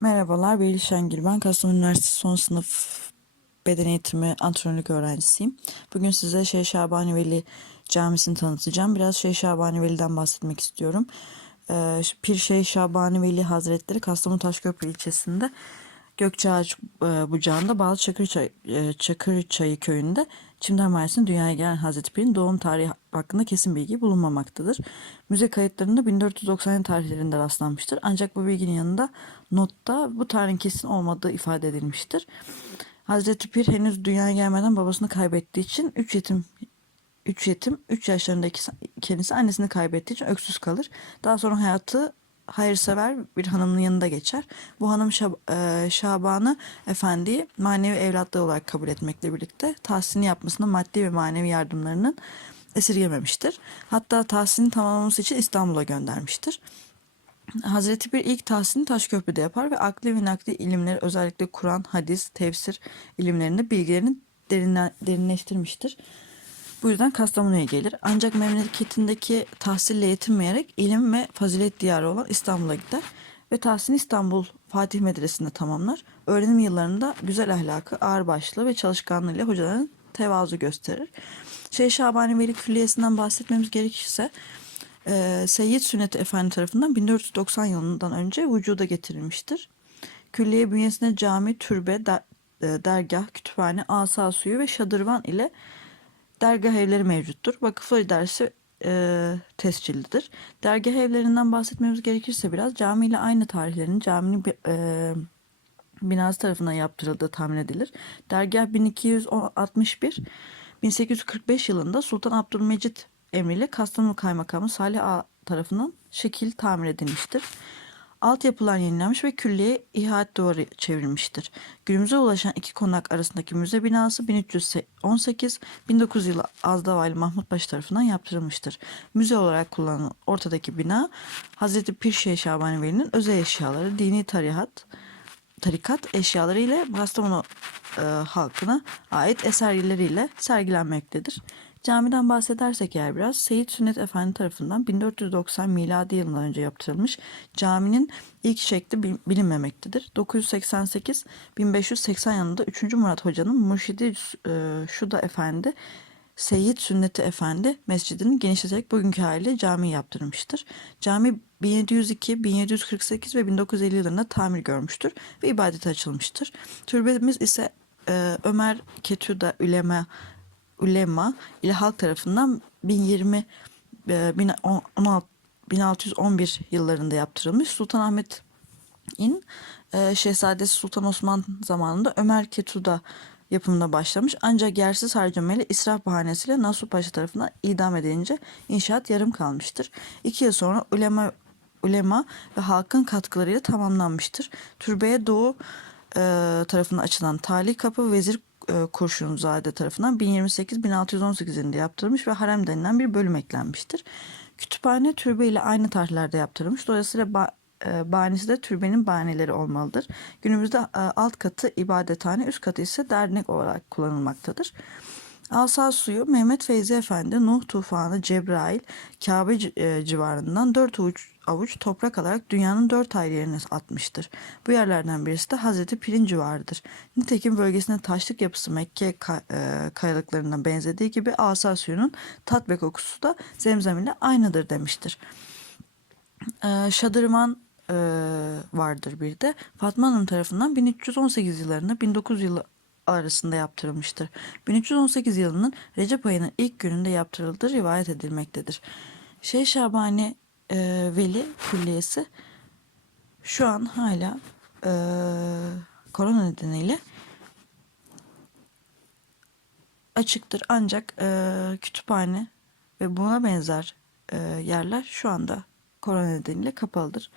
Merhabalar, Beril Şengül ben. Kastamonu Üniversitesi son sınıf beden eğitimi antrenörlük öğrencisiyim. Bugün size Şeyh Şabani Veli Camisi'ni tanıtacağım. Biraz Şeyh Şabani Veli'den bahsetmek istiyorum. Ee, Pir Şeyh Şabani Veli Hazretleri Kastamonu Taşköprü ilçesinde Gökçeağaç e, bucağında Bağlı Çakırçay, e, Çakırçayı köyünde Çimler Mahallesi'nde dünyaya gelen Hazreti Pir'in doğum tarihi hakkında kesin bilgi bulunmamaktadır. Müze kayıtlarında 1490 tarihlerinde rastlanmıştır. Ancak bu bilginin yanında notta bu tarihin kesin olmadığı ifade edilmiştir. Hazreti Pir henüz dünyaya gelmeden babasını kaybettiği için 3 yetim 3 yetim 3 yaşlarındaki kendisi annesini kaybettiği için öksüz kalır. Daha sonra hayatı hayırsever bir hanımın yanında geçer. Bu hanım Şab e, Şaban'ı efendiyi manevi evlatlığı olarak kabul etmekle birlikte tahsini yapmasına maddi ve manevi yardımlarının esirgememiştir. Hatta tahsini tamamlaması için İstanbul'a göndermiştir. Hazreti Bir ilk tahsini Taşköprü'de yapar ve akli ve nakli ilimleri özellikle Kur'an, hadis, tefsir ilimlerinde bilgilerini derinle, derinleştirmiştir. Bu yüzden Kastamonu'ya gelir. Ancak memleketindeki tahsille yetinmeyerek ilim ve fazilet diyarı olan İstanbul'a gider ve tahsini İstanbul Fatih Medresesi'nde tamamlar. Öğrenim yıllarında güzel ahlakı, ağırbaşlı ve çalışkanlığıyla hocaların tevazu gösterir. Şeyh Şabani Veli Külliyesi'nden bahsetmemiz gerekirse e, Seyyid Sünnet Efendi tarafından 1490 yılından önce vücuda getirilmiştir. Külliye bünyesinde cami, türbe, der, e, dergah, kütüphane, asa suyu ve şadırvan ile dergah evleri mevcuttur. Vakıflar idaresi e, tescillidir. Dergah evlerinden bahsetmemiz gerekirse biraz cami ile aynı tarihlerin caminin e, binası tarafından yaptırıldığı tahmin edilir. Dergah 1261 1845 yılında Sultan Abdülmecit emriyle Kastamonu Kaymakamı Salih A tarafından şekil tamir edilmiştir. Altyapılar yenilenmiş ve külliye ihalet duvarı çevrilmiştir. Günümüze ulaşan iki konak arasındaki müze binası 1318-1900 yılı Azdavaylı Mahmut Paşa tarafından yaptırılmıştır. Müze olarak kullanılan ortadaki bina Hazreti Pir Şeyh Şabani Veli'nin özel eşyaları, dini tarikat, tarikat eşyaları ile Kastamonu e, halkına ait eserleriyle sergilenmektedir. Camiden bahsedersek eğer biraz Seyit Sünnet Efendi tarafından 1490 miladi yılından önce yaptırılmış caminin ilk şekli bilinmemektedir. 988-1580 yılında 3. Murat Hoca'nın Mürşidi e, Şuda Efendi Seyyid Sünneti Efendi mescidini genişleterek bugünkü haliyle cami yaptırmıştır. Cami 1702, 1748 ve 1950 yıllarında tamir görmüştür ve ibadete açılmıştır. Türbemiz ise e, Ömer Ketüda Ülema ulema ile halk tarafından 1020 16, 1611 yıllarında yaptırılmış. Sultanahmet'in e, Şehzadesi Sultan Osman zamanında Ömer Ketuda yapımına başlamış. Ancak yersiz harcamayla israf bahanesiyle Nasuh Paşa tarafından idam edilince inşaat yarım kalmıştır. İki yıl sonra ulema, ulema ve halkın katkılarıyla tamamlanmıştır. Türbeye doğu e, tarafından açılan tali kapı vezir e, Kurşunzade tarafından 1028-1618'inde yaptırılmış ve harem denilen bir bölüm eklenmiştir. Kütüphane türbe ile aynı tarihlerde yaptırılmış. Dolayısıyla ba e, banisi de türbenin bahaneleri olmalıdır. Günümüzde e, alt katı ibadethane, üst katı ise dernek olarak kullanılmaktadır. Asa suyu Mehmet Feyzi Efendi, Nuh tufanı, Cebrail, Kabe e, civarından dört avuç, avuç toprak alarak dünyanın dört ayrı yerine atmıştır. Bu yerlerden birisi de Hazreti Pir'in civarıdır. Nitekim bölgesinde taşlık yapısı Mekke e, kayalıklarına benzediği gibi asa suyunun tat ve kokusu da zemzem ile aynıdır demiştir. E, Şadırvan vardır bir de. Fatma Hanım tarafından 1318 yıllarında 1900 yılı arasında yaptırılmıştır. 1318 yılının Recep ayının ilk gününde yaptırıldığı rivayet edilmektedir. Şeyh Şabani e, Veli Külliyesi şu an hala e, korona nedeniyle açıktır. Ancak e, kütüphane ve buna benzer e, yerler şu anda korona nedeniyle kapalıdır.